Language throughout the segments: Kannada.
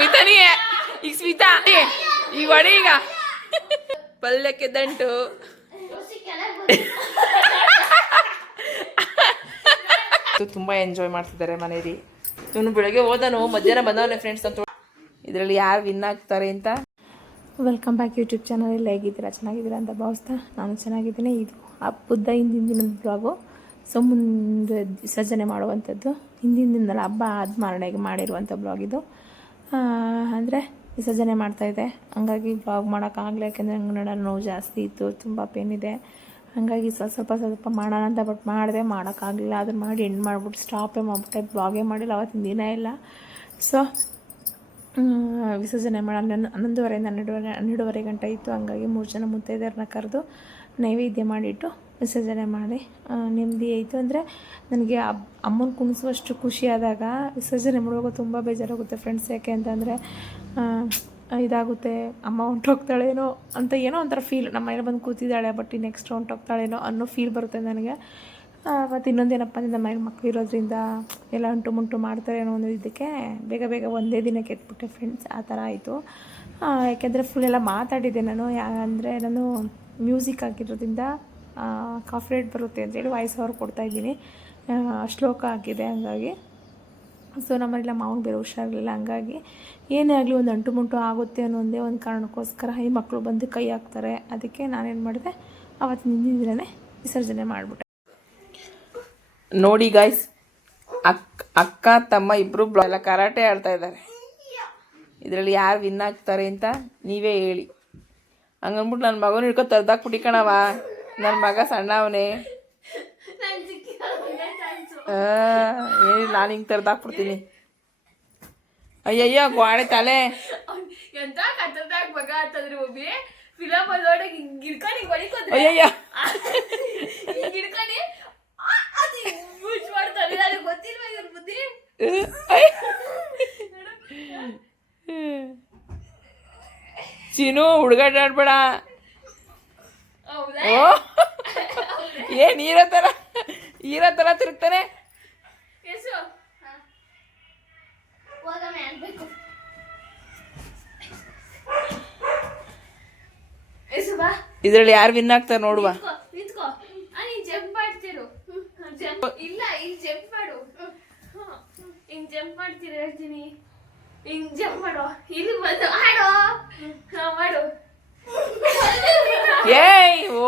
ಸ್ಮಿತಾನೇ ಈಗ ಸ್ಮಿತಾ ಈಗ ಹೊಡಿ ಈಗ ಪಲ್ಯಕ್ಕೆ ದಂಟು ತುಂಬ ಎಂಜಾಯ್ ಮಾಡ್ತಿದ್ದಾರೆ ಮನೇಲಿ. ಇವನು ಬೆಳಗ್ಗೆ ಹೋದನು, ಮಧ್ಯಾಹ್ನ ಬಂದವನೇ ಫ್ರೆಂಡ್ಸ್ ಅಂತ. ಇದರಲ್ಲಿ ಯಾರು ವಿನ್ ಆಗ್ತಾರೆ ಅಂತ. Welcome back YouTube channel. ಎಲ್ಲ ಹೇಗಿದ್ದೀರಾ? ಚೆನ್ನಾಗಿದ್ದೀರಾ ಅಂತ ಭಾವಿಸ್ತಾ ನಾನು ಚೆನ್ನಾಗಿದ್ದೀನಿ. ಇದು ಹಬ್ಬದ ಹಿಂದಿನ ದಿನದ ಬ್ಲಾಗು. ಸೊ ಮುಂದೆ ವಿಸರ್ಜನೆ ಮಾಡುವಂಥದ್ದು ಹಿಂದಿನ ದಿನದಲ್ಲಿ ಹಬ್ಬ ಆದ ಮಾರನೆಗೆ ಮಾಡಿರುವಂಥ ಬ್ಲಾಗ್ ಇದು. ಅಂದರೆ ವಿಸರ್ಜನೆ ಮಾಡ್ತಾಯಿದ್ದೆ, ಹಂಗಾಗಿ ಬ್ಲಾಗ್ ಮಾಡೋಕ್ಕಾಗಲಿ. ಯಾಕೆಂದರೆ ನಂಗೆ ನೋವು ಜಾಸ್ತಿ ಇತ್ತು, ತುಂಬ ಪೇನ್ ಇದೆ. ಹಾಗಾಗಿ ಸ್ವಲ್ಪ ಮಾಡೋಣ ಅಂತ ಬಟ್ ಮಾಡೋಕ್ಕಾಗಲಿಲ್ಲ. ಅದನ್ನು ಮಾಡಿ ಎಂಡ್ ಮಾಡಿಬಿಟ್ಟು ಸ್ಟಾಪೇ ಮಾಡಿಬಿಟ್ಟೆ, ಬ್ಲಾಗೇ ಮಾಡಿಲ್ಲ ಅವತ್ತಿನ ದಿನ ಎಲ್ಲ. ಸೊ ವಿಸರ್ಜನೆ ಮಾಡಿ 11:30 12 ಗಂಟೆ ಇತ್ತು. ಹಂಗಾಗಿ 3 ಜನ ಮುತ್ತೈದೆಯರನ್ನ ಕರೆದು ನೈವೇದ್ಯ ಮಾಡಿಟ್ಟು ವಿಸರ್ಜನೆ ಮಾಡಿ ನೆಮ್ಮದಿ ಆಯಿತು. ಅಂದರೆ ನನಗೆ ಅಮ್ಮನ ಕುಣಿಸುವಷ್ಟು ಖುಷಿಯಾದಾಗ ವಿಸರ್ಜನೆ ಮಾಡುವಾಗ ತುಂಬ ಬೇಜಾರಾಗುತ್ತೆ ಫ್ರೆಂಡ್ಸ್. ಯಾಕೆ ಅಂತಂದರೆ ಇದಾಗುತ್ತೆ, ಅಮ್ಮ ಹೊಂಟೋಗ್ತಾಳೇನೋ ಅಂತ ಏನೋ ಒಂಥರ ಫೀಲ್. ನಮ್ಮ ಮನೇಲಿ ಬಂದು ಕೂತಿದ್ದಾಳೆ ಬಟ್ ನೆಕ್ಸ್ಟ್ ಹೊಂಟೋಗ್ತಾಳೇನೋ ಅನ್ನೋ ಫೀಲ್ ಬರುತ್ತೆ ನನಗೆ. ಮತ್ತು ಇನ್ನೊಂದೇನಪ್ಪ ಅಂದರೆ ನಮ್ಮ ಮನೇಲಿ ಮಕ್ಕಳು ಇರೋದ್ರಿಂದ ಎಲ್ಲ ಅಂಟು ಮುಂಟು ಮಾಡ್ತಾರೆ ಅನ್ನೋ ಒಂದು ಇದಕ್ಕೆ ಬೇಗ ಒಂದೇ ದಿನಕ್ಕೆ ಎತ್ಬಿಟ್ಟೆ ಫ್ರೆಂಡ್ಸ್. ಆ ಥರ ಆಯಿತು. ಯಾಕೆಂದರೆ ಫುಲ್ ಎಲ್ಲ ಮಾತಾಡಿದ್ದೆ ನಾನು. ಅಂದರೆ ನಾನು ಮ್ಯೂಸಿಕ್ ಆಗಿರೋದ್ರಿಂದ ಕಾಫಿರೇಟ್ ಬರುತ್ತೆ ಅಂತೇಳಿ ವಾಯ್ಸ್ ಓವರ್ ಕೊಡ್ತಾಯಿದ್ದೀನಿ, ಶ್ಲೋಕ ಆಗಿದೆ. ಹಂಗಾಗಿ ಸೊ ನಮ್ಮನೆಲ್ಲ ಮಾವನಿಗೆ ಬೇರೆ ಹುಷಾರಿರಲಿಲ್ಲ. ಹಂಗಾಗಿ ಏನೇ ಆಗಲಿ ಒಂದು ಅಂಟು ಮುಂಟು ಆಗುತ್ತೆ ಅನ್ನೋ ಒಂದೇ ಒಂದು ಕಾರಣಕ್ಕೋಸ್ಕರ ಈ ಮಕ್ಕಳು ಬಂದು ಕೈ ಹಾಕ್ತಾರೆ. ಅದಕ್ಕೆ ನಾನೇನು ಮಾಡಿದೆ, ಅವತ್ತು ಹಿಂದಿನ ದಿನವೇ ವಿಸರ್ಜನೆ ಮಾಡಿಬಿಟ್ಟೆ. ನೋಡಿ ಗಾಯ್ಸ್, ಅಕ್ಕ ತಮ್ಮ ಇಬ್ಬರು ಎಲ್ಲ ಕರಾಟೆ ಆಡ್ತಾ ಇದ್ದಾರೆ. ಇದರಲ್ಲಿ ಯಾರು ವಿನ್ ಆಗ್ತಾರೆ ಅಂತ ನೀವೇ ಹೇಳಿ. ಹಂಗನ್ಬಿಟ್ಟು ನನ್ನ ಮಗನ ಹಿಡ್ಕೊಂಡು ತರ್ದಾಕ್ಬಿಟ್ಟು ಕಣವ. ನನ್ನ ಮಗ ಸಣ್ಣ ಅವನೇ, ಏನಿಲ್ಲ, ನಾನು ಹಿಂಗೆ ತರ್ದಾಕ್ಬಿಡ್ತೀನಿ. ಅಯ್ಯಯ್ಯೋ ಗೋಡೆ ತಲೆ ಎಂತ ಕತ್ತದಾಗ ಮಗ ಅಂತಂದ್ರೆ ಒಬ್ಬಿ ಫಿಲಮ್ ಅಲ್ಲಿ ನೋಡಕ್ ಗಿಡ್ಕೊಂಡು ಹೊಡಿಕೋದ್ರೆ ಅಯ್ಯಯ್ಯ ಗಿಡ್ಕೊಂಡು ಅದು ಯೂಸ್ ಮಾಡ್ತಾರೆ. ನನಗೆ ಗೊತ್ತಿಲ್ವ ಇವ್ರ ಬುದ್ಧಿ. ಚೀನು ಹುಡುಗಾಟ ಆಡ್ಬೇಡ. ಹೌದಾ? ಏನ್ ಹೀರೋ ತರ ತಿರುಗ್ತಾನೆ. ಎಸು ಹೋಗಮ್ಮೆ ಅನ್ಬೇಕು. ಎಸು ಬಾ. ಇದ್ರಲ್ಲಿ ಯಾರು ವಿನ್ ಆಗ್ತಾರೆ ನೋಡುವ. ನಿಂತ್ಕೋ. ನೀನ್ ಜಂಪ್ ಮಾಡ್ತಿರು. ಇಲ್ಲ ಇಲ್ಲಿ ಜಂಪ್ ಮಾಡು. ಹಿಂಗ್ ಜಂಪ್ ಮಾಡ್ತೀರ ಹೇಳ್ತೀನಿ. ಹಿಂಗ್ ಜಂಪ್ ಮಾಡು. ಇಲ್ಲಿ ಬಂದು ಆಡೋ. ಮಾಡು. ಏಯ್ ಓ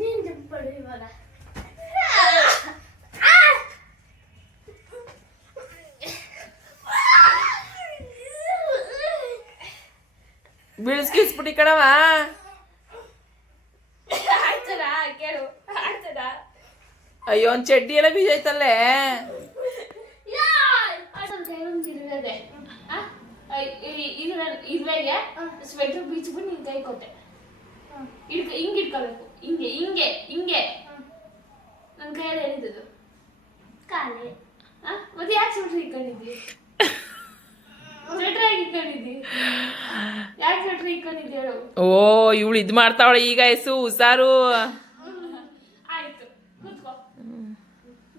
ನೀನ್ ಜಂಪ್ ಮಾಡು ಇವಾಗ. ಬೀಳ್ಸ್ಕಿಸ್ಬಿಟ್ಟಿ ಕಣವ. ಆಡ್ತಾರ ಕೇಳು, ಆಡ್ತಾರ. ಅಯ್ಯೋ ಒಂದ್ ಚಡ್ಡಿ ಎಲ್ಲ ಬೀಜೈತಲ್ಲೇ. ಇದ್ರಾಗೆ ಸ್ವೆಟರ್ ಬೀಚ್ಬಿಟ್ಟು ನಿನ್ ಕೈ ಕೊಟ್ಟೆ. ಹಿಂಗೆ ಇಟ್ಕೋಬೇಕು. ಹಿಂಗೆ ನನ್ನ ಕೈಯಲ್ಲಿ ಹೇಳಿದ್ದು ಕಾಲೇ. ಮತ್ತೆ ಯಾಕೆ ಸ್ವೆಟರ್ ಇಟ್ಕೊಂಡಿದ್ದಿ? ಸ್ವೆಟರ್ ಯಾಕೆ ಇಟ್ಕೊಂಡಿದ್ದಿ? ಯಾಕೆ ಸ್ವೆಟರ್ ಇಟ್ಕೊಂಡಿದ್ದಿ ಹೇಳು. ಓ ಇವಳು ಇದ್ ಮಾಡ್ತಾವಳ ಈಗ. ಎಸು ಹುಷಾರು. ಆಯ್ತು ಕೂತ್ಕೋ,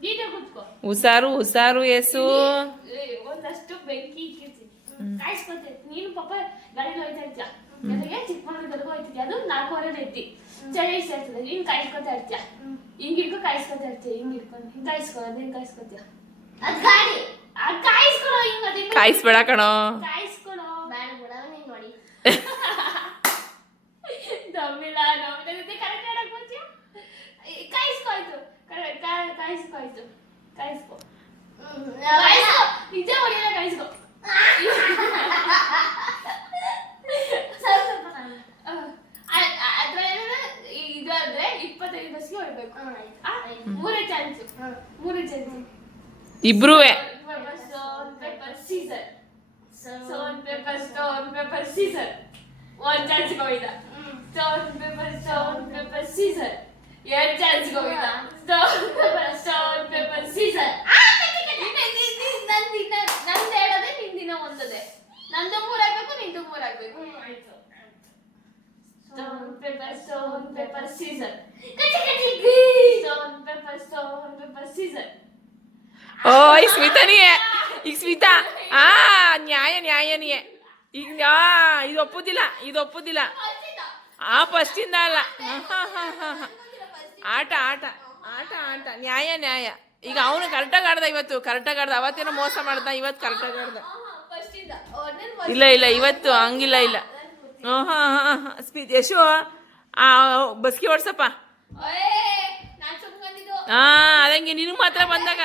ನೀಟಾಗಿ ಕೂತ್ಕೋ. ಹುಷಾರು ಎಸು. ಒಂದಷ್ಟು ಬೆಂಕಿ ಇಕ್ಕಿರ್ತೀನಿ, ಕಾಯಿಸ್ಕೊತೀನಿ. ನೀನು ಪಾಪ ಗಾಡಿಲಿ ಹೋಯ್ತಾ ಇರ್ತೀಯ, ಜೊತೆಗೆ ಚಿಕ್ಕಮಗಳೂರಿಗೆ ಹೋಯ್ತಿದ್ಯ. ಅದು 4:15 ಐತಿ, ಚಳಿ ಇಷ್ಟ ಇರ್ತದೆ. ನೀನ್ ಕಾಯಿಸ್ಕೊತಾ ಇರ್ತೀಯ, ಹಿಂಗ್ ಹಿಡ್ಕೊ ಕಾಯಿಸ್ಕೊತಾ ಇರ್ತೀಯ. ಹಿಂಗ್ ಹಿಡ್ಕೊಂಡು ಹಿಂಗ್ ಕಾಯಿಸ್ಕೊ. ಅದೇನ್ ಕಾಯಿಸ್ಕೊತೀಯ? ಅದ್ ಗಾಡಿ ಕಾಯಿಸ್ಕೊಳೋ. ಹಿಂಗ್ ಅದೇ ಕಾಯಿಸ್ಬೇಡ ಕಣೋ, ಕಾಯಿಸ್ಕೊಳೋ. ಬೇಡ ಬಿಡ ನೀನ್ ನೋಡಿ. ದಮ್ಮಿಲ್ಲ ನಮ್ಮ ಜೊತೆ ಕರೆಕ್ಟ್ ಆಡಕ್ ಬರ್ತೀಯ. ಕಾಯಿಸ್ಕೊ ಆಯ್ತು, ಕಾಯಿಸ್ಕೊ ಆಯ್ತು. ಕಾಯಿಸ್ಕೊ ನಿಜ ಹೊಡಿಯೋಣ. ಕಾಯಿಸ್ಕೊ. ಇದಾದ್ರೆ 25 ಬಸ್ಗೆ ಹೊಡ್ಬೇಕು. 3 ಚಾನ್ಸ್. ಇಬ್ರುವೆ. Stone paper scissor. 1 ಚಾನ್ಸ್ ಹೋಯ್ದ. Stone paper scissor. 2 ಚಾನ್ಸ್ ಹೋಯ್ದ. Stone paper scissor. ನಂದು ಹೇಳೋದೆ ನಿಂದಿನ ಒಂದದೆ. ನಂದು 3 ಆಗ್ಬೇಕು, ನಿಂದು 3 ಆಗ್ಬೇಕು. Stone, paper, scissors. Stone, paper, scissors. ಓ ಈಗ ಸ್ಮಿತಾನಿಯೇ ಈಗ ಸ್ಮಿತಾ ಆ ನ್ಯಾಯನಿಯೇ ಈಗ ಇದು ಒಪ್ಪುದಿಲ್ಲ ಆ ಫಸ್ಟಿಂದ ಅಲ್ಲ ಆಟ ನ್ಯಾಯ ಈಗ ಅವನು ಕರೆಕ್ಟಾಗಿ ಆಡ್ದ ಇವತ್ತು ಅವತ್ತೇನೋ ಮೋಸ ಮಾಡ್ದ ಇವತ್ತು ಕರೆಕ್ಟಾಗಿ ಆಡ್ದ ಇಲ್ಲ ಇವತ್ತು ಹಂಗಿಲ್ಲ ಯಶು ಬಸ್ಕಿ ಓಡ್ಸಪ್ಪ ಅದಂಗೆ ನಿನಗೆ ಮಾತ್ರ ಬಂದಾಗ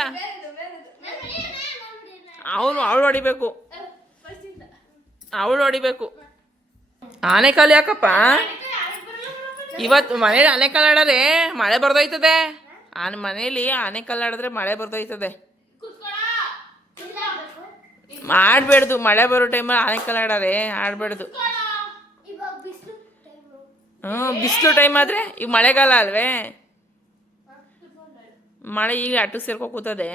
ಅವಳು ಹೊಡಿಬೇಕು ಆನೆಕಾಲು ಯಾಕಪ್ಪ ಇವತ್ತು ಮನೇಲಿ ಆನೆಕಾಲು ಆಡೋರೆ ಮಳೆ ಬರ್ದೋಯ್ತದೆ ಮನೇಲಿ ಆನೆಕಾಲು ಆಡಿದ್ರೆ ಮಳೆ ಬರ್ದೋಯ್ತದೆ ಆಡ್ಬೇಡ್ದು ಮಳೆ ಬರೋ ಟೈಮಲ್ಲಿ ಆನೆಕಾಲು ಆಡೋರೆ ಆಡ್ಬೇಡ್ದು ಬಿಸಿಲು ಟೈಮ್ ಆದ್ರೆ ಈಗ ಮಳೆಗಾಲ ಅಲ್ವೇ ಮಳೆ ಈಗ ಅಟ್ಟು ಸೇರ್ಕೊ ಕೂತದೆ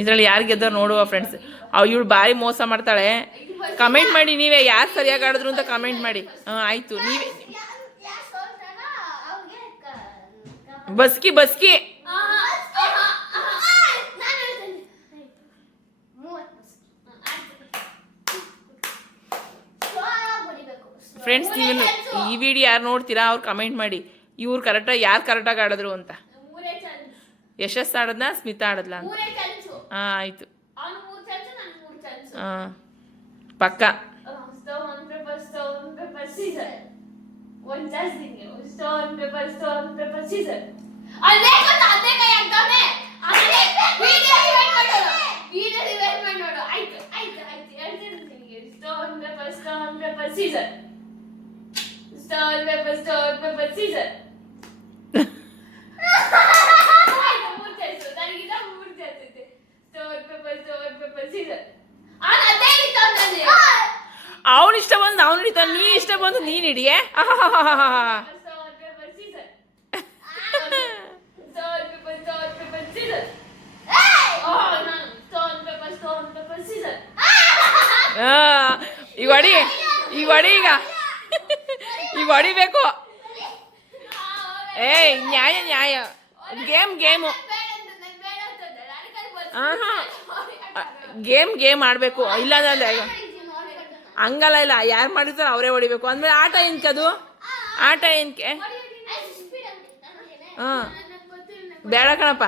ಇದ್ರಲ್ಲಿ ಯಾರು ಗೆದ್ದಾರ ನೋಡುವ ಫ್ರೆಂಡ್ಸ್ ಇವಳು ಭಾರಿ ಮೋಸ ಮಾಡ್ತಾಳೆ ಕಮೆಂಟ್ ಮಾಡಿ ನೀವೇ ಯಾರು ಸರಿಯಾಗಿ ಆಡಿದ್ರು ಅಂತ ಕಮೆಂಟ್ ಮಾಡಿ ಆಯ್ತು ನೀವೇ ಬಸ್ಕಿ ಫ್ರೆಂಡ್ಸ್ ನೀವು ಈ ವಿಡಿಯೋ ಯಾರು ನೋಡ್ತೀರಾ ಅವ್ರು ಕಮೆಂಟ್ ಮಾಡಿ ಇವ್ರು ಯಾರು ಕರೆಕ್ಟಾಗಿ ಆಡಿದ್ರು ಅಂತ ಯಶಸ್ ಆಡದ್ನ ಸ್ಮಿತಾ ಆಡದ್ಲ ಅಂತ ಆಯ್ತು ಪಕ್ಕ Stone, paper, scissors. ಅವನು ಇಷ್ಟ ಬಂದು ಅವನು ಹಿಡಿತಾನ ನೀ ಇಷ್ಟ ಬಂದು ನೀನು ಹಿಡಿಯೇ ಈಗ ಹೊಡಿ ಈಗ ಹೊಡಿಬೇಕು ಏಯ್ ನ್ಯಾಯ ಗೇಮು ಗೇಮ್ ಆಡಬೇಕು ಇಲ್ಲ ಹಂಗಲ್ಲ ಇಲ್ಲ ಯಾರು ಮಾಡಿರ್ತಾರೋ ಅವರೇ ಹೊಡಿಬೇಕು ಅಂದಮೇಲೆ ಆಟ ಏನಕ್ಕೆ ಬೇಡ ಕಣಪ್ಪ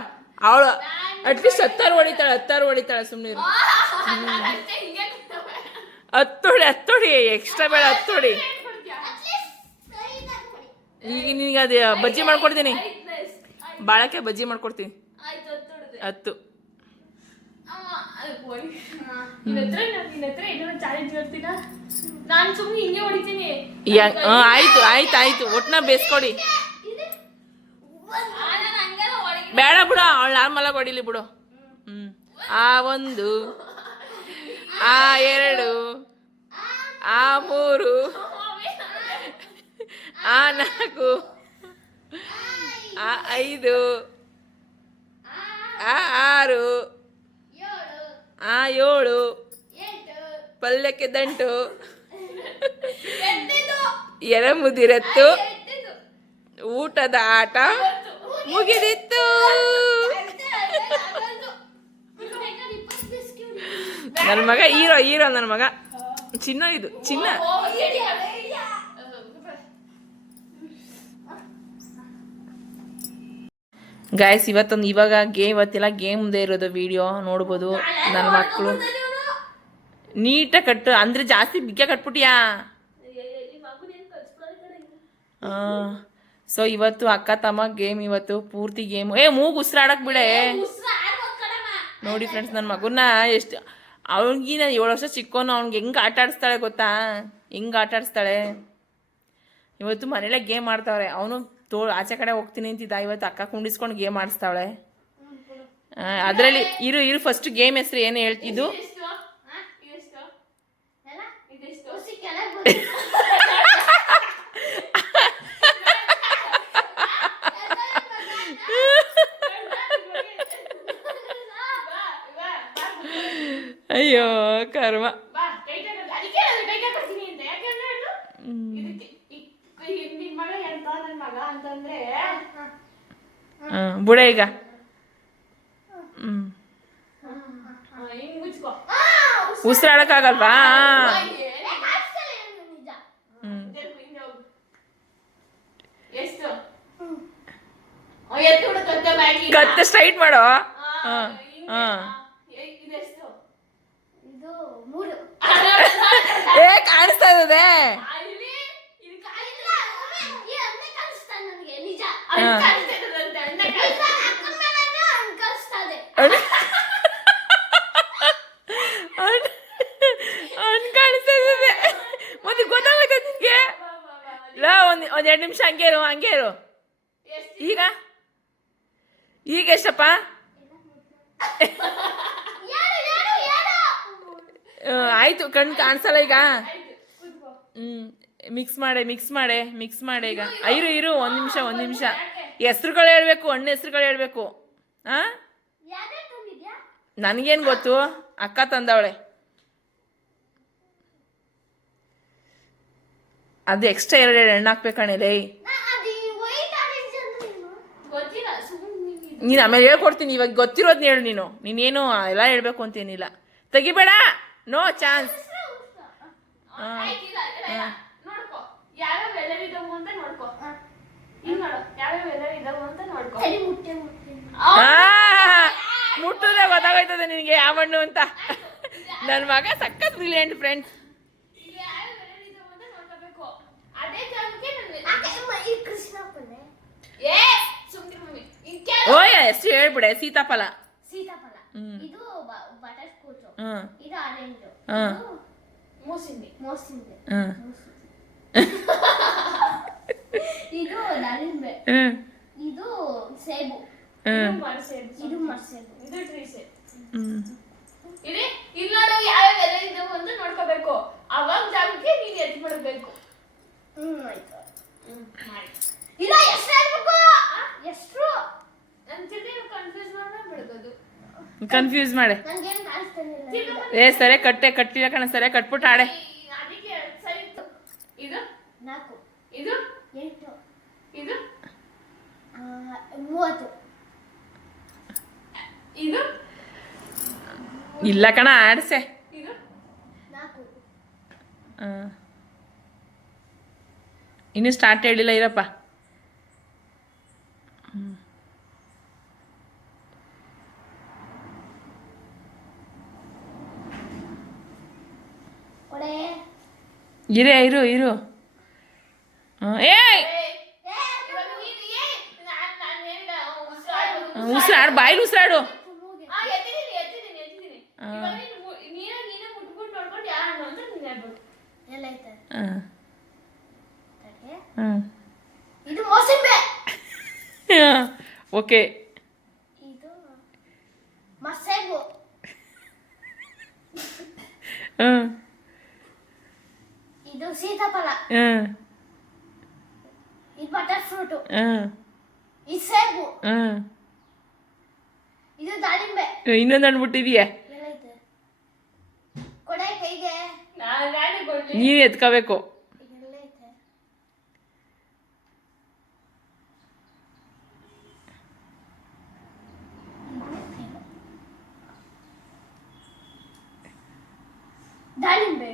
ಅವಳು ಅಟ್ಲೀಸ್ಟ್ 10 ಹೊಡಿತಾಳೆ ಸುಮ್ಮನೆ ಹತ್ತೋಡಿ ಎಕ್ಸ್ಟ್ರಾ ಬೇಡ ಹತ್ತೋಡಿ ಈಗ ನಿನಗೆ ಅದು ಬಜ್ಜಿ ಮಾಡ್ಕೊಡ್ತೀನಿ ಬಾಳಕ್ಕೆ ಬಜ್ಜಿ ಮಾಡ್ಕೊಡ್ತೀನಿ 10 ಆಯ್ತು ಒಟ್ನ ಬೇಸ್ಕೊಡಿ ಬೇಡ ಬಿಡು ಅವಳು ನಾರ್ಮಲ್ ಆಗಿ ಹೊಡಿಲಿ ಬಿಡು ಆ 1 ಆ 2 ಆ 3 ಆ 4 ಆ 5 ಆ 6 ಆ 7 ಪಲ್ಯಕ್ಕೆ ದಂಟು ಎರೆಮುದಿರತ್ತು ಊಟದ ಆಟ ಮುಗಿದಿತ್ತು ನನ್ನ ಮಗ ಹೀರೋ ನನ್ನ ಮಗ ಚಿನ್ನ ಗಾಯ್ಸ್ ಇವಾಗ ಇವತ್ತೆಲ್ಲ ಗೇಮ್ದೇ ಇರೋದು ವಿಡಿಯೋ ನೋಡ್ಬೋದು ನನ್ನ ಮಕ್ಕಳು ನೀಟಾಗಿ ಕಟ್ಟು ಅಂದ್ರೆ ಜಾಸ್ತಿ ಬಿಗ್ಗೆ ಕಟ್ಬಿಟ್ಟಿಯಾ ಸೊ ಇವತ್ತು ಅಕ್ಕ ತಮ್ಮ ಗೇಮ್ ಇವತ್ತು ಪೂರ್ತಿ ಗೇಮು ಮೂಗು ಉಸಿರಾಡಕ್ ಬಿಡೆ ನೋಡಿ ಫ್ರೆಂಡ್ಸ್ ನನ್ನ ಮಗುನ ಎಷ್ಟು ಅವನಿಗಿನ 7 ವರ್ಷ ಚಿಕ್ಕೋನು ಅವ್ನಿಗೆ ಹೆಂಗೆ ಆಟ ಆಡಿಸ್ತಾಳೆ ಗೊತ್ತಾ ಇವತ್ತು ಮನೇಲೆ ಗೇಮ್ ಆಡ್ತಾವ್ರೆ ಅವನು ಆಚೆ ಕಡೆ ಹೋಗ್ತೀನಿ ಅಂತಿದ್ದ ಇವತ್ತು ಅಕ್ಕ ಕುಂಡಿಸ್ಕೊಂಡು ಗೇಮ್ ಆಡಿಸ್ತಾವಳೆ ಅದರಲ್ಲಿ ಇರು ಫಸ್ಟ್ ಗೇಮ್ ಹೆಸರು ಏನು ಹೇಳ್ತಿದ್ದು ಅಯ್ಯೋ ಕರ್ಮ ಮಗ ಅಂತಂದ್ರೆ ಬುಡ ಈಗ ಹಿಂಗ್ ಮುಚ್ಕೋ. ಉಸಿರಾಡಕ್ಕಾಗಲ್ವಾ? ಎಷ್ಟು ಎತ್ತು ಕತ್ತೆ ಬ್ಯಾಗಿ ಕತ್ತೆ ಸ್ಟ್ರೈಟ್ ಮಾಡೋ. ಇದೆಷ್ಟು? ಇದು 3. ಏ ಕಾಣಿಸ್ತಾ ಇದೆ. ಮತ್ತೆ ಗೊತ್ತಾಗುತ್ತೆ ನಿನ್ಗೆ. ಒಂದ್ 2 ನಿಮಿಷ ಹಂಗೆ ಇರು. ಈಗ ಎಷ್ಟಪ್ಪ? ಆಯ್ತು, ಕಣ್ ಕಾಣಿಸಲ್ಲ ಈಗ. ಮಿಕ್ಸ್ ಮಾಡೆ ಈಗ. ಇರು 1 ನಿಮಿಷ. ಹೆಸ್ರುಗಳು ಹೇಳ್ಬೇಕು, ಹಣ್ಣು ಹೆಸ್ರುಗಳು ಹೇಳ್ಬೇಕು. ನನಗೇನು ಗೊತ್ತು, ಅಕ್ಕ ತಂದವಳೆ. ಅದು ಎಕ್ಸ್ಟ್ರಾ 2 ಹಣ್ಣು ಹಾಕ್ಬೇಕಣೆ ಲೇ. ನೀನು ಆಮೇಲೆ ಹೇಳ್ಕೊಡ್ತೀನಿ, ಇವಾಗ ಗೊತ್ತಿರೋದ್ನ ಹೇಳು. ನೀನೇನು ಎಲ್ಲ ಹೇಳ್ಬೇಕು ಅಂತೇನಿಲ್ಲ. ತೆಗಿಬೇಡ, ನೋ ಚಾನ್ಸ್. ನೋಡ್ಕೋ ಯಾವ್ಯಾವ ಎಲೆರ್ ಇದಾವು ಅಂತ ನೋಡ್ಕೋ. ಈಗ ನೋಡು ಯಾವ್ಯಾವ ಎಲೆರ್ ಇದಾವು ಅಂತ ನೋಡ್ಕೋ. ಮುಟ್ಟಿದ್ರೆ ಗೊತ್ತಾಗೋಯ್ತದೆ ನಿನಗೆ ಯಾವ ಹಣ್ಣು ಅಂತ. ನನ್ನ ಮಗ ಸಖತ್ ಬ್ರಿಲಿಯಂಟ್ ಫ್ರೆಂಡ್ಸ್. ಓಯ್ ಎಷ್ಟು ಹೇಳ್ಬಿಡೆ. ಸೀತಾಫಲ. ಇದು ಬಟರ್ ಸ್ಕಾಚ್. ಹ್ಮ್. ಇದು ಆರೆಂಜ್. ಹ್ಮ್. ಮೋಸಂಬಿ. ಹ್ಮ್. ಇದು ದಾಳಿಂಬೆ. ಹ್ಮ್. ಇದು ಸೇಬು. ಹ್ಮ್. ಇದು ಮರ್ಸೇಬು. ಇದು ಟ್ರೀ ಸೇಬ್. ಹ್ಮ್. ಇಲ್ಲಿ ನೋಡು ಯಾವ್ಯಾವ ಎಲೆ ಇದಾವು ಅಂತ ನೋಡ್ಕೋಬೇಕು. ಅವಾಗ ಜಾಗಕ್ಕೆ ನೀನ್ ಎತ್ ಮಾಡಬೇಕು. ಆಯ್ತು. ಮಾಡಿ. ಇಲ್ಲ ಎಷ್ಟು ಹೇಳ್ಬೇಕು? ಎಷ್ಟು? ನನ್ನ ಚಿಲ್ಡ್ರೆ ಕನ್ಫ್ಯೂಸ್ ಮಾಡ್ಬಿಡ್ಬೋದು. ಕನ್ಫ್ಯೂಸ್ ಮಾಡೆ. ನನಗೇನು ಕಾಣಿಸ್ತಾನಿಲ್ಲ. ಏ ಸರಿ ಕಟ್ಟಿಲ್ಲ ಕಣ. ಸರಿ ಕಟ್ಬಿಟ್ಟು ಆಡೆ. ಅದಕ್ಕೆ ಸರಿ. ಇದು 4. ಇದು 8. ಇದು 30. ಇದು ಇಲ್ಲ ಕಣ, ಆಡ್ಸೆ. ಇದು 4. ಇನ್ನು ಸ್ಟಾರ್ಟ್ ಹೇಳಿಲ್ಲ, ಇರಪ್ಪ. ಕೊಡೆ. ಇರು. ಏಯ್ ಉಸಿರಾಡು, ಬಾಯಿಲಿ ಉಸಿರಾಡು. ನೀನೇ ಮುಟ್ಬಿಟ್ಟು ನೋಡ್ಕೊಂಡು ಯಾರು ಹಣ್ಣು ಅಂತ ನೀನ್ ಹೇಳ್ಬೇಕು. ಎಲ್ಲ ಐತೆ. ಇದು ಇದು ಮೋಸಂಬಿ. ಓಕೆ. ಇದು ಮರ್ಸೇಬು. ಇದು ಸೀತಾಫಲ. ಇದು ಬಟರ್ ಫ್ರೂಟ್. ಇದು ಸೇಬು. ಇದು ದಾಳಿಂಬೆ. ಇನ್ನೊಂದು ಅಂದ್ಬಿಟ್ಟಿದೀಯ. ಎಲ್ಲೈತೆ ಕೊಡೆ ಕೈಗೆ. ನಾನು ಕೊಡ್ಲಿ. ನೀನು ಎತ್ಕೋಬೇಕು. ಎಲ್ಲೈತೆ. ದಾಳಿಂಬೆ.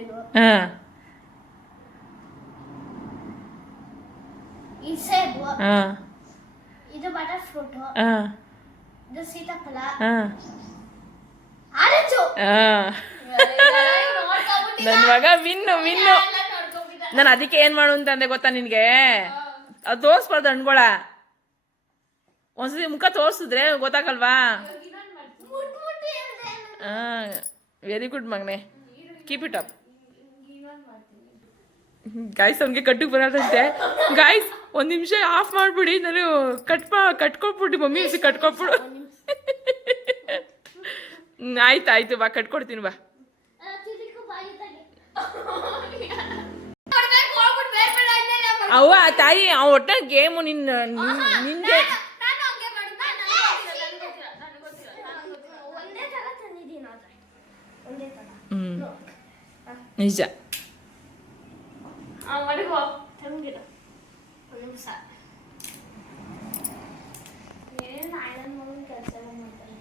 ಇದು ಸೇಬು. ಇದು ಬಟರ್ ಫ್ರೂಟ್. ಇದು ಸೀತಾಫಲ. ಆರೆಂಜು. ನನ್ನ ಮಗ ವಿನ್ನು. ನಾನು ಅದಕ್ಕೆ ಏನು ಮಾಡು ಅಂತಂದೆ ಗೊತ್ತಾ ನಿನಗೆ? ಅದು ತೋರಿಸ್ಬಾರ್ದು ಹಣ್ಗಳ. ಒಂದ್ಸತಿ ಮುಖ ತೋರಿಸಿದ್ರೆ ಗೊತ್ತಾಗಲ್ವಾ? ವೆರಿ ಗುಡ್ ಮಗನೆ, ಕೀಪ್ ಇಟ್ ಅಪ್. ಗಾಯ್ಸ್ ಅವ್ನಿಗೆ ಕಟ್ಟಿಗೆ ಬರೋದಂತೆ. ಗಾಯ್ಸ್ 1 ನಿಮಿಷ ಆಫ್ ಮಾಡಿಬಿಡಿ. ನಾನು ಕಟ್ಕೊಟ್ಬಿಟ್ಟು ಮಮ್ಮಿ ಕಟ್ಕೊಟ್ಬಿಡು. ಆಯ್ತು ಬಾ, ಕಟ್ಕೊಡ್ತೀನಿ ಬಾ. ಅವ್ವ ತಾಯಿ, ಒಟ್ಟ ಗೇಮು ನಿಂದೆ. ನಿಜ. ನನ್ನ ಮಗನ ಕೆಲಸ ಮಾಡ್ತಾನೆ.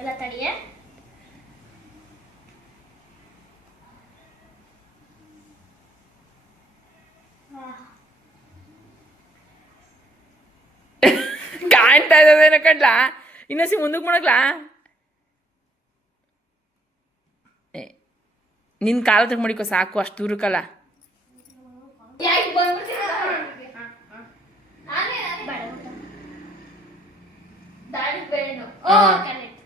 ಎಲ್ಲ ತಡಿಯೇ. ಕಾಣ್ತಾ ಇದ್ದೇನ ಕಡ್ಲಾ ಇನ್ನೊಸಿ ಮುಂದಕ್ಕೆ ಮಾಡಕ್ಲಾ ನಿನ್ನ ಕಾಲ ತಗ ಮಾಡಿಕೋ ಸಾಕು ಅಷ್ಟು ದೂರಕ್ಕಲ್ಲ ಯಾಕೆ ಬಂದ್ಬಿಡ್ತೀನಿ ದಾಳಿಂಬೆಹಣ್ಣು ಕರೆಕ್ಟ್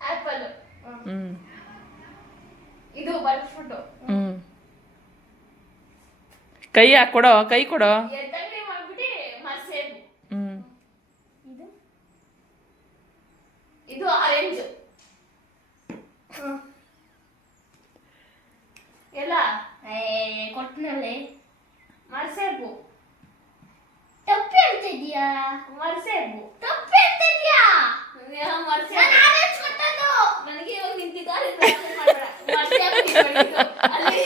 ಆಪಲ್ ಇದು ಬಟರ್ಫ್ರೂಟ್ ಕೈ ಕೊಡೋ ಕೈ ಕೊಡೋ ಎತ್ತಂಗಡಿ ಮಾಡ್ಬಿಟ್ಟು ಮರ್ಸೇಬು ಇದು ಆರೆಂಜ್ ಎಲ್ಲ ಕೊಟ್ಟನಲ್ಲಿ ಮರ್ಸೇಬು ತಪ್ಪು ಹೇಳ್ತಿದ್ಯಾ? ಮರ್ಸೇಬು ತಪ್ಪು ಹೇಳ್ತಿದ್ಯಾ? ಮರ್ಸೇಬು ನಾನು ಆರೆಂಜ್ ಕೊಟ್ಟದ್ದು. ನನಗೆ ಇವಾಗ ನಿಂತಿದ್ದಾರೆ ಮರ್ಸೇಬು ಅಲ್ಲಿ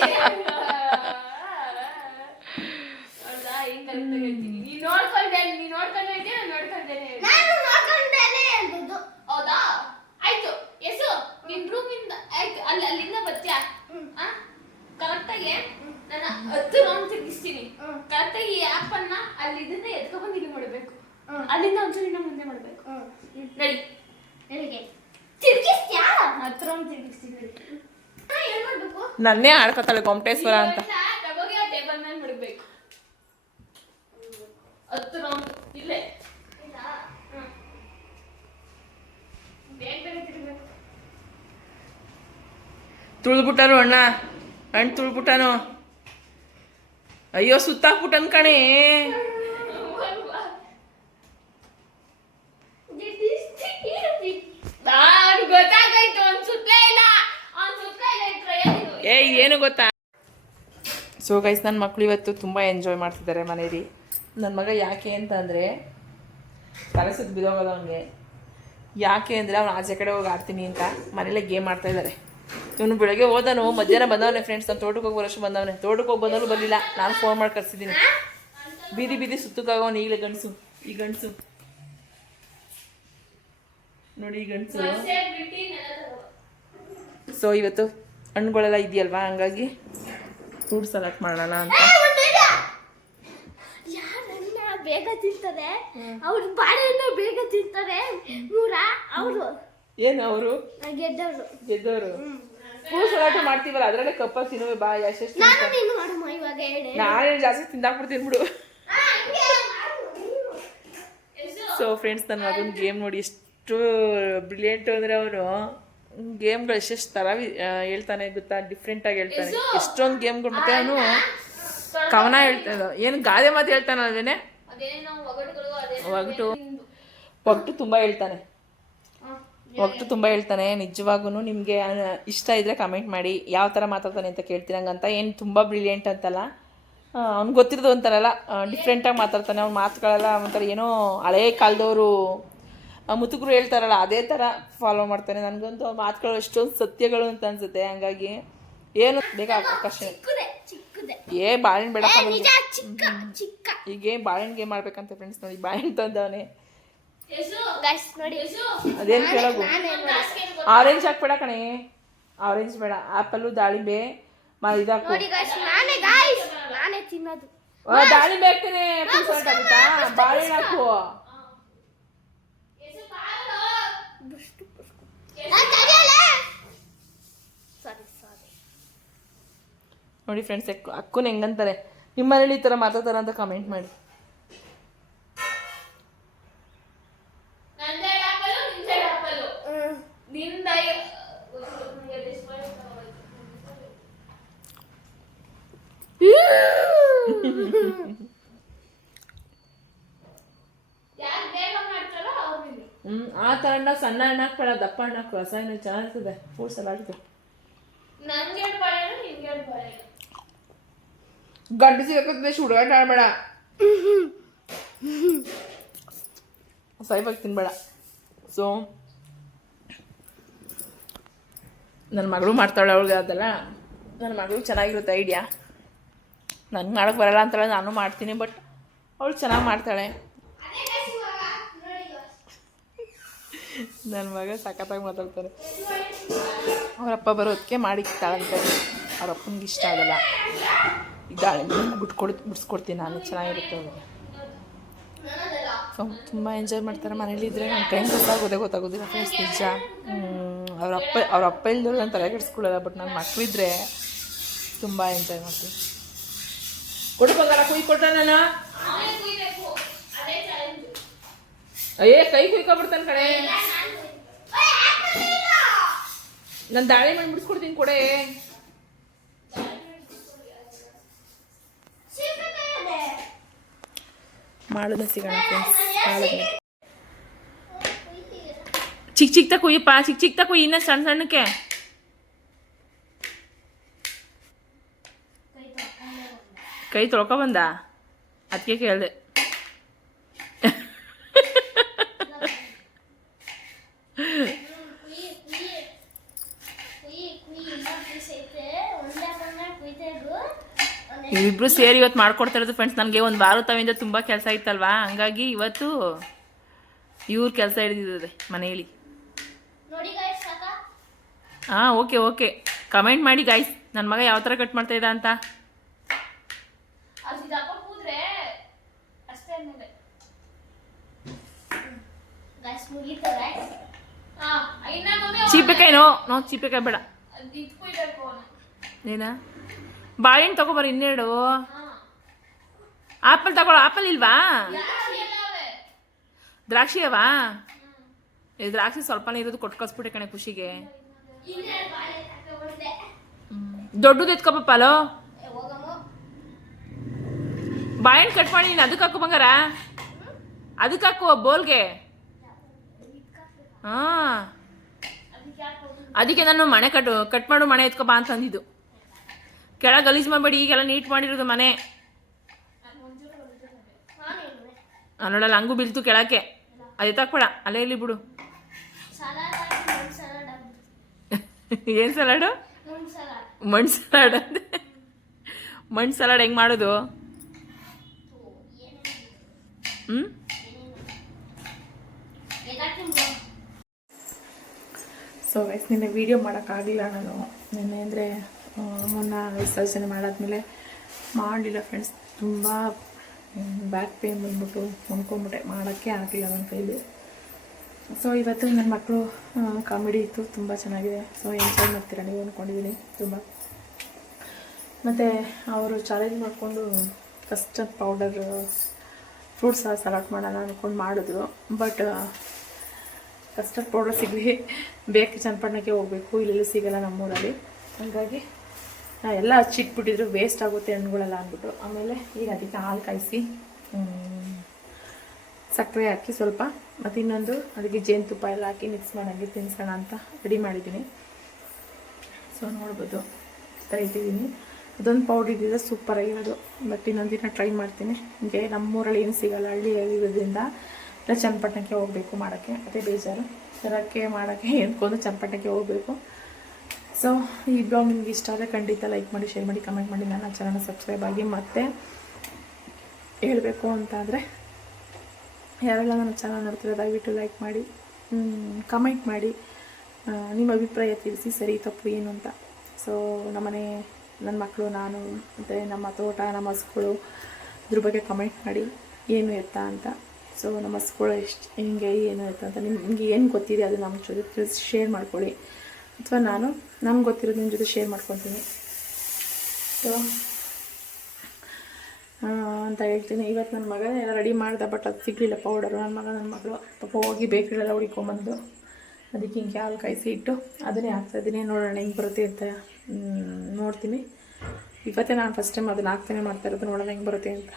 ನೋಡ್ದಾ ಹಿಂಗ್ ಕರೆಕ್ಟ್ ಹೇಳ್ತೀನಿ ನೀನ್ ನೋಡ್ಕೊಂಡೆ ನೀನ್ ನೋಡ್ಕೊಂಡೆ ಹೇಳ್ತೀಯ ನಾನು ನೋಡ್ಕೊಂಡೇನೆ ನಾನು ನೋಡ್ಕೊಂಡೇನೆ ಹೇಳ್ಬೋದು. ಹೌದಾ ಆಯ್ತು ಎಸು ನಿನ್ ರೂಮ್ ಇಂದ ಆಯ್ತು ಅಲ್ಲಿಂದ ಬರ್ತೀಯಾ ಕರೆಕ್ಟಾಗಿ ನನ್ನ 10 ರೌಂಡ್ ತಿರುಗಿಸ್ತೀನಿ ಕರೆಕ್ಟಾಗಿ ಈ ಆಪ್ ಅನ್ನ ಅಲ್ಲಿ ಇದನ್ನ ಎತ್ಕೊಂಡ್ಬಂದು ಇಲ್ಲಿ ಮಾಡಬೇಕು ಅಲ್ಲಿಂದ ಒಂಚೂರಿನ ಮುಂದೆ ಮಾಡಬೇಕು ನಡಿ ನನಗೆ ತಿರ್ಗಿಸ್ತ್ಯಾ? 10 ರೌಂಡ್ ತಿರುಗಿಸ್ತೀನಿ ಏನ್ ಮಾಡ್ಬೇಕು? ನನ್ನೇ ಆಡ್ಕೊತಾಳೆ ಗೊಮಟೇಶ್ವರ ಅಂತ ತಗೋಗಿ ಆ ಟೇಬಲ್ ಮೇಲೆ ಮಾಡಬೇಕು 10 ರೌಂಡ್ ಇಲ್ಲೇ ಬೇಗ ಬೇಗ ತಿರ್ಬೇಕು ತುಳ್ಬಿಟ್ಟರು ಅಣ್ಣ ತುಳ್ಬಿಟ್ಟನು ಅಯ್ಯೋ ಸುತ್ತಾಕ್ಬಿಟ್ಟನ್ ಕಣೆ ನಾನು ಗೊತ್ತಾಗಾಯ್ತು ಅವ್ನ್ ಸುತ್ತಲೇ ಇಲ್ಲ ಏ ಏನು ಗೊತ್ತಾ ಸೊ ಗೈಸ್ ನನ್ನ ಮಕ್ಕಳು ಇವತ್ತು ತುಂಬ ಎಂಜಾಯ್ ಮಾಡ್ತಿದ್ದಾರೆ ಮನೇಲಿ ನನ್ನ ಮಗ ಯಾಕೆ ಅಂತ ಅಂದರೆ ತಲೆ ಸುತ್ತ ಬಿದ್ದೋಗೋದು ಅವನಿಗೆ ಯಾಕೆ ಅಂದರೆ ಅವ್ನು ಆಚೆ ಕಡೆ ಹೋಗಿ ಆಡ್ತೀನಿ ಅಂತ ಮನೇಲೆ ಗೇಮ್ ಆಡ್ತಾ ಇದ್ದಾರೆ ಇವನು ಬೆಳಗ್ಗೆ ಹೋದನು ಮಧ್ಯಾಹ್ನ ಬಂದವನೇ ಫ್ರೆಂಡ್ಸ್ ನಾನು ತೋಟಕ್ಕೆ ಹೋಗಿ ಬರೋಷ್ಟು ಬಂದವನೇ ತೋಟಕ್ಕೆ ಹೋಗಿ ಬಂದವನು ಬರಲಿಲ್ಲ ನಾನು ಫೋನ್ ಮಾಡಿ ಕರ್ಸಿದ್ದೀನಿ ಬೀದಿ ಬೀದಿ ಸುತ್ತಕ್ಕಾಗೋನು ಈಗಲೇ ಗಂಡಸು ಈ ಗಂಡಸು ನೋಡಿ ಈ ಗಂಡಸು ಸೊ ಇವತ್ತು ಹಣ್ಣುಗಳೆಲ್ಲ ಇದೆಯಲ್ವಾ ಹಂಗಾಗಿ ಫ್ರೂಟ್ ಸಲಾಡ್ ಮಾಡೋಣ ಅಂತ ಯಾರನ್ನ ಬೇಗ ತಿಂತಾರೆ ಅವ್ರ ಬಾಳೆಹಣ್ಣು ಬೇಗ ತಿಂತಾರೆ ಅವರು ಏನು ಅವರು ಗೆದ್ದವರು ಫ್ರೂಟ್ ಸಲಾಡ್ ಮಾಡ್ತೀವಲ್ಲ ಅದರಲ್ಲೇ ಕಪ್ಪಾಗಿ ತಿನ್ನುವೆ ಬಾ ಎಷ್ಟೆಷ್ಟು ನಾನು ನೀನು ಮಾಡಮ್ಮ ಇವಾಗ ಹೇಳಿ. ನಾನೇ ಜಾಸ್ತಿ ತಿಂದಾಕ್ಬಿಡ್ತೀನಿ ಬಿಡು ಸೊ ಫ್ರೆಂಡ್ಸ್ ನನ್ನ ಮಗನ ಗೇಮ್ ನೋಡಿ ಎಷ್ಟು ಬ್ರಿಲಿಯಂಟ್ ಅಂದರೆ ಅವನು ಗೇಮ್ಗಳು ಎಷ್ಟೆಷ್ಟು ಥರ ಹೇಳ್ತಾನೆ ಗೊತ್ತಾ ಡಿಫ್ರೆಂಟಾಗಿ ಹೇಳ್ತಾನೆ ಎಷ್ಟೊಂದು ಗೇಮ್ಗಳು ಮತ್ತೆ ಅವನು ಕವನ ಹೇಳ್ತಾ ಇದ್ದ ಏನು ಗಾದೆ ಮಾತು ಹೇಳ್ತಾನೆ ಅಲ್ವೇನೆ ಒಗಟು ತುಂಬ ಹೇಳ್ತಾನೆ ತುಂಬ ಹೇಳ್ತಾನೆ ನಿಜವಾಗೂ ನಿಮಗೆ ಇಷ್ಟ ಇದ್ದರೆ ಕಮೆಂಟ್ ಮಾಡಿ ಯಾವ ಥರ ಮಾತಾಡ್ತಾನೆ ಅಂತ ಕೇಳ್ತೀರಂಗಂತ ಏನು ತುಂಬ ಬ್ರಿಲಿಯಂಟ್ ಅಂತಲ್ಲ ಅವ್ನಿಗೆ ಗೊತ್ತಿರೋದು ಒಂಥರಲ್ಲ ಡಿಫ್ರೆಂಟಾಗಿ ಮಾತಾಡ್ತಾನೆ ಅವ್ನ ಮಾತುಗಳೆಲ್ಲ ಒಂಥರ ಏನೋ ಹಳೇ ಕಾಲದವರು ಮುತುಕರು ಹೇಳ್ತಾರಲ್ಲ ಅದೇ ಥರ ಫಾಲೋ ಮಾಡ್ತಾನೆ ನನಗಂತೂ ಅವ್ರ ಮಾತುಗಳು ಎಷ್ಟೊಂದು ಸತ್ಯಗಳು ಅಂತ ಅನ್ಸುತ್ತೆ ಹಂಗಾಗಿ ಏನು ಬೇಗ ಅವಕಾಶ ಬಾಳೆಹಣ್ಣು ಬೇಡಪ್ಪ ಈಗ ಬಾಳೆಹಣ್ಣು ಗೇಮ್ ಮಾಡ್ಬೇಕಂತ ಫ್ರೆಂಡ್ಸ್ ನೋಡಿ ಬಾಳೆಹಣ್ಣು ತಂದವನೇ ಅದೇನು ಕೇಳೋದು ಆರೆಂಜ್ ಹಾಕ್ಬೇಡ ಕಣೆ ಆರೆಂಜ್ ಬೇಡ ಆ್ಯಪಲ್ಲು ದಾಳಿಂಬೆ ಇದಾಕು ನಾನೇ ತಿನ್ನೋದು ದಾಳಿಂಬೆ ಹಾಕ್ತೇನೆ ಬಾಳೆಹಣ್ಣು ಹಾಕು ನೋಡಿ ಫ್ರೆಂಡ್ಸ್ ಅಕ್ಕನ ಹೆಂಗಂತಾರೆ ನಿಮ್ಮ ಮನೇಲಿ ಈ ಥರ ಮಾತಾಡ್ತಾರ ಅಂತ ಕಮೆಂಟ್ ಮಾಡಿ ಆ ಥರ ಹಣ್ಣ ಸಣ್ಣ ಹಣ್ಣು ಹಾಕ್ಬೇಡ ದಪ್ಪ ಹಣ್ಣು ಹಾಕು ರಸಾಯನ ಚೆನ್ನಾಗಿರ್ತದೆ ಫ್ರೂಟ್ ಸಲಾಡ್ ಗಂಡು ಸಿಗಕ್ಕೆ ಹುಡುಗಾಟ ಆಡಬೇಡ ಸೈಬಾಗಿ ತಿನ್ಬೇಡ ಸೊ ನನ್ನ ಮಗಳು ಮಾಡ್ತಾಳೆ ಅವಳಿಗೆ ಅದೆಲ್ಲ ನನ್ನ ಮಗಳು ಚೆನ್ನಾಗಿರುತ್ತೆ ಐಡಿಯಾ ನಂಗೆ ಮಾಡೋಕ್ಕೆ ಬರಲ್ಲ ಅಂತಾಳೆ, ನಾನು ಮಾಡ್ತೀನಿ. ಬಟ್ ಅವಳು ಚೆನ್ನಾಗಿ ಮಾಡ್ತಾಳೆ. ನನ್ನ ಮಗ ಸಖತ್ತಾಗಿ ಮಾತಾಡ್ತಾರೆ. ಅವರಪ್ಪ ಬರೋದಕ್ಕೆ ಮಾಡಿಕ್ತಾಳಂತೆ. ಅವರಪ್ಪನಿಗೆ ಇಷ್ಟ ಆಗಲ್ಲ. ಈಗ ದಾಳಿಂಬೆ ಬಿಡಿಸ್ಕೊಡ್ತೀನಿ ನಾನು, ಚೆನ್ನಾಗಿರುತ್ತೆ ಅವ್ರಿಗೆ. ತುಂಬ ಎಂಜಾಯ್ ಮಾಡ್ತಾರೆ ಮನೇಲಿದ್ದರೆ. ನನ್ನ ಟೈಮ್ ಗೊತ್ತಾಗೋದಿಲ್ಲ ಫ್ರೆಂಡ್ಸ್, ನಿಜ. ಅವ್ರ ಅಪ್ಪ ಇಲ್ದವ್ರು ನಾನು ತಲೆ ಕೆಡಿಸ್ಕೊಳ್ಳಲ್ಲ. ಬಟ್ ನನ್ನ ಮಕ್ಕಳಿದ್ರೆ ತುಂಬ ಎಂಜಾಯ್ ಮಾಡ್ತೀನಿ. ಕೊಡು ಬಂಗಾರ, ಕೊಟ್ಟೆ ನಾನು. ಅಯ್ಯೇ ಕೈ ಕುಯ್ಕೊಬಿಡ್ತಾನೆ ಕಡೆ. ನಾನು ದಾಳಿಂಬೆ ಬಿಡಿಸ್ಕೊಡ್ತೀನಿ ಕೊಡೆ. ಮಾಡಿದ್ರೆ ಸಿಗೋಣ ಫ್ರೆಂಡ್ಸ್. ಮಾಡಿದ್ರೆ ಚಿಕ್ಕ ಕುಯ್ಯಪ್ಪ, ಚಿಕ್ಕ ಕುಯ್ಯಿ, ಇನ್ನ ಸಣ್ಣ ಸಣ್ಣಕ್ಕೆ. ಕೈ ತೊಳ್ಕೊಬಂದ, ಅದಕ್ಕೆ ಕೇಳಿದೆ. ಇವಿಬ್ರು ಸೇರಿ ಇವತ್ತು ಮಾಡ್ಕೊಡ್ತಾ ಇರೋದು ಫ್ರೆಂಡ್ಸ್. ನನಗೆ ಒಂದು ವಾರ ತವಿಂದ ತುಂಬ ಕೆಲಸ ಇತ್ತಲ್ವಾ, ಹಂಗಾಗಿ ಇವತ್ತು ಇವ್ರ ಕೆಲಸ ಹಿಡಿದಿದೆ ಮನೆಯಲ್ಲಿ. ಹಾಂ, ಓಕೆ. ಕಮೆಂಟ್ ಮಾಡಿ ಗೈಸ್, ನನ್ನ ಮಗ ಯಾವ ಥರ ಕಟ್ ಮಾಡ್ತಾ ಇದ್ದ ಅಂತ. ಚೀಪೆಕಾಯಿ ನೋ ಚೀಪೆಕಾಯಿ ಬೇಡ. ಏನ ಬಾಳೆಹಣ್ಣು ತಗೋಬಾರ, ಇನ್ನೆರಡು. ಆಪಲ್ ತಗೊಳ್ಳೋ. ಆಪಲ್ ಇಲ್ವಾ? ದ್ರಾಕ್ಷಿ ಅವಾ? ದ್ರಾಕ್ಷಿ ಸ್ವಲ್ಪನೇ ಇರೋದು, ಕೊಟ್ಟು ಕಳಿಸ್ಬಿಟ್ಟೆ ಕಣೆ ಖುಷಿಗೆ. ದೊಡ್ಡದು ಎತ್ಕೊಪ್ಪ ಅಲೋ. ಬಾಳೆಹಣ್ಣು ಕಟ್ ಮಾಡಿ ನೀನು ಅದಕ್ಕೆ ಹಾಕು ಬಂಗಾರ, ಅದಕ್ಕೆ ಹಾಕು ಬೋಲ್ಗೆ. ಹಾಂ, ಅದಕ್ಕೆ ನಾನು ಮನೆ ಕಟ್ ಮಾಡು, ಮನೆ ಎತ್ಕೊಬಾ ಅಂತ ಅಂದಿದ್ದು. ಕೆಳಗೆ ಗಲೀಜು ಮಾಡಬೇಡಿ, ಈಗೆಲ್ಲ ನೀಟ್ ಮಾಡಿರೋದು ಮನೆ. ನೋಡಲ್ಲ, ಹಂಗೂ ಬೀಳ್ತು ಕೆಳಕ್ಕೆ. ಅದು ಎತ್ತಾಕ್ಬೇಡ, ಅಲ್ಲೇ ಇಲ್ಲಿ ಬಿಡು. ಏನು ಸಲಾಡು? ಮಣ್ಣು ಸಲಾಡ್ ಅಂದೆ. ಮಣ್ಣು ಸಲಾಡ್ ಹೆಂಗೆ ಮಾಡೋದು? ಸೊ ಗೈಸ್, ನಿನ್ನೆ ವೀಡಿಯೋ ಮಾಡೋಕ್ಕಾಗಲಿಲ್ಲ ನಾನು. ನಿನ್ನೆ ಅಂದರೆ ಮೊನ್ನ ವಿಸರ್ಜನೆ ಮಾಡಾದ್ಮೇಲೆ ಮಾಡಲಿಲ್ಲ ಫ್ರೆಂಡ್ಸ್. ತುಂಬ ಬ್ಯಾಕ್ ಪೇನ್ ಬಂದ್ಬಿಟ್ಟು ಮುನ್ಕೊಂಬಿಟ್ಟೆ, ಮಾಡೋಕ್ಕೆ ಆಗಲಿಲ್ಲ ನನ್ನ ಕೈಲಿ. ಸೊ ಇವತ್ತು ನನ್ನ ಮಕ್ಕಳು ಕಾಮಿಡಿ ಇತ್ತು, ತುಂಬ ಚೆನ್ನಾಗಿದೆ. ಸೊ ಎಂಜಾಯ್ ಮಾಡ್ತೀರಾ ನೀವು ಅಂದ್ಕೊಂಡಿದ್ದೀನಿ ತುಂಬ. ಮತ್ತು ಅವರು ಚಾಲೆಂಜ್ ಮಾಡಿಕೊಂಡು ಕಸ್ಟರ್ಡ್ ಪೌಡರ್ ಫ್ರೂಟ್ಸ್ ಸಲಾಡ್ ಮಾಡೋಣ ಅಂದ್ಕೊಂಡು ಮಾಡಿದ್ರು. ಬಟ್ ಕಸ್ಟರ್ಡ್ ಪೌಡರ್ ಸಿಗಲಿ ಬೇಕು, ಚನ್ನಪಟ್ಟಣಕ್ಕೆ ಹೋಗಬೇಕು, ಇಲ್ಲೆಲ್ಲೂ ಸಿಗೋಲ್ಲ ನಮ್ಮೂರಲ್ಲಿ. ಹಾಗಾಗಿ ಎಲ್ಲ ಹಚ್ಚಿಟ್ಬಿಟ್ಟಿದ್ರು, ವೇಸ್ಟ್ ಆಗುತ್ತೆ ಹಣ್ಣುಗಳೆಲ್ಲ ಅಂದ್ಬಿಟ್ಟು. ಆಮೇಲೆ ಈಗ ಅದಕ್ಕೆ ಹಾಲು ಕಾಯಿಸಿ ಸಕ್ಕರೆ ಹಾಕಿ ಸ್ವಲ್ಪ, ಮತ್ತು ಇನ್ನೊಂದು ಅದಕ್ಕೆ ಜೇನುತುಪ್ಪ ಎಲ್ಲ ಹಾಕಿ ಮಿಕ್ಸ್ ಮಾಡಂಗೆ ತಿನ್ನಿಸೋಣ ಅಂತ ರೆಡಿ ಮಾಡಿದ್ದೀನಿ. ಸೊ ನೋಡ್ಬೋದು, ಈ ಥರ ಇಟ್ಟಿದ್ದೀನಿ. ಅದೊಂದು ಪೌಡ್ರ್ ಇದ್ದಿದ್ರೆ ಸೂಪರಾಗಿರೋದು. ಬಟ್ ಇನ್ನೊಂದು ದಿನ ಟ್ರೈ ಮಾಡ್ತೀನಿ. ಹೀಗೆ ನಮ್ಮೂರಲ್ಲಿ ಏನು ಸಿಗೋಲ್ಲ, ಹಳ್ಳಿ ಇರೋದ್ರಿಂದ ಇಲ್ಲ ಚನ್ನಪಟ್ಟಣಕ್ಕೆ ಹೋಗಬೇಕು ಮಾಡೋಕ್ಕೆ, ಅದೇ ಬೇಜಾರು. ತರಕ್ಕೆ ಮಾಡೋಕ್ಕೆ ಎದ್ಕೊಂಡು ಚನ್ನಪಟ್ಟಣಕ್ಕೆ ಹೋಗಬೇಕು. ಸೊ ಈ ಬ್ಲಾಗ್ ನಿಮ್ಗೆ ಇಷ್ಟ ಆದರೆ ಖಂಡಿತ ಲೈಕ್ ಮಾಡಿ, ಶೇರ್ ಮಾಡಿ, ಕಮೆಂಟ್ ಮಾಡಿ, ನನ್ನ ಚಾನಲ್ನ ಸಬ್ಸ್ಕ್ರೈಬ್ ಆಗಿ. ಮತ್ತು ಹೇಳಬೇಕು ಅಂತ ಅಂದರೆ ಯಾರೆಲ್ಲ ನನ್ನ ಚಾನಲ್ ನೋಡ್ತೀರ ದಯವಿಟ್ಟು ಲೈಕ್ ಮಾಡಿ, ಕಮೆಂಟ್ ಮಾಡಿ, ನಿಮ್ಮ ಅಭಿಪ್ರಾಯ ತಿಳಿಸಿ, ಸರಿ ತಪ್ಪು ಏನು ಅಂತ. ಸೊ ನಮ್ಮನೆ, ನನ್ನ ಮಕ್ಕಳು, ನಾನು, ಮತ್ತು ನಮ್ಮ ತೋಟ, ನಮ್ಮ ಹಸುಗಳು, ಇದ್ರ ಬಗ್ಗೆ ಕಮೆಂಟ್ ಮಾಡಿ ಏನು ಎತ್ತ ಅಂತ. ಸೊ ನಮ್ಮ ಹಸುಗಳು ಎಷ್ಟು ಹಿಂಗೆ ಏನು ಎತ್ತ ಅಂತ ನಿಮಗೆ ಏನು ಗೊತ್ತಿದೆ ಅದು ನಮ್ಮ ಜೊತೆ ಶೇರ್ ಮಾಡ್ಕೊಳ್ಳಿ, ಅಥವಾ ನಮ್ಗೆ ಗೊತ್ತಿರೋದು ನಿಮ್ಮ ಜೊತೆ ಶೇರ್ ಮಾಡ್ಕೊತೀನಿ. ಸೊ ಅಂತ ಹೇಳ್ತೀನಿ. ಇವತ್ತು ನನ್ನ ಮಗ ಎಲ್ಲ ರೆಡಿ ಮಾಡ್ದೆ, ಬಟ್ ಅದು ಸಿಗಲಿಲ್ಲ ಪೌಡರು. ನನ್ನ ಮಗಳು ಪಾಪ ಹೋಗಿ ಬೇಕ್ರಿಲೆಲ್ಲ ಹುಡ್ಕೊಂಬಂದು ಅದಕ್ಕೆ ಹಿಂಗೆ ಹಾಲು ಕಾಯಿಸಿ ಇಟ್ಟು ಅದನ್ನೇ ಹಾಕ್ತಾಯಿದ್ದೀನಿ. ನೋಡೋಣ ಹೆಂಗೆ ಬರುತ್ತೆ ಅಂತ ನೋಡ್ತೀನಿ. ಇವತ್ತೇ ನಾನು ಫಸ್ಟ್ ಟೈಮ್ ಅದನ್ನು ಹಾಕ್ತಾನೆ ಮಾಡ್ತಾ ಇರೋದು, ನೋಡೋಣ ಹೆಂಗೆ ಬರುತ್ತೆ ಅಂತ.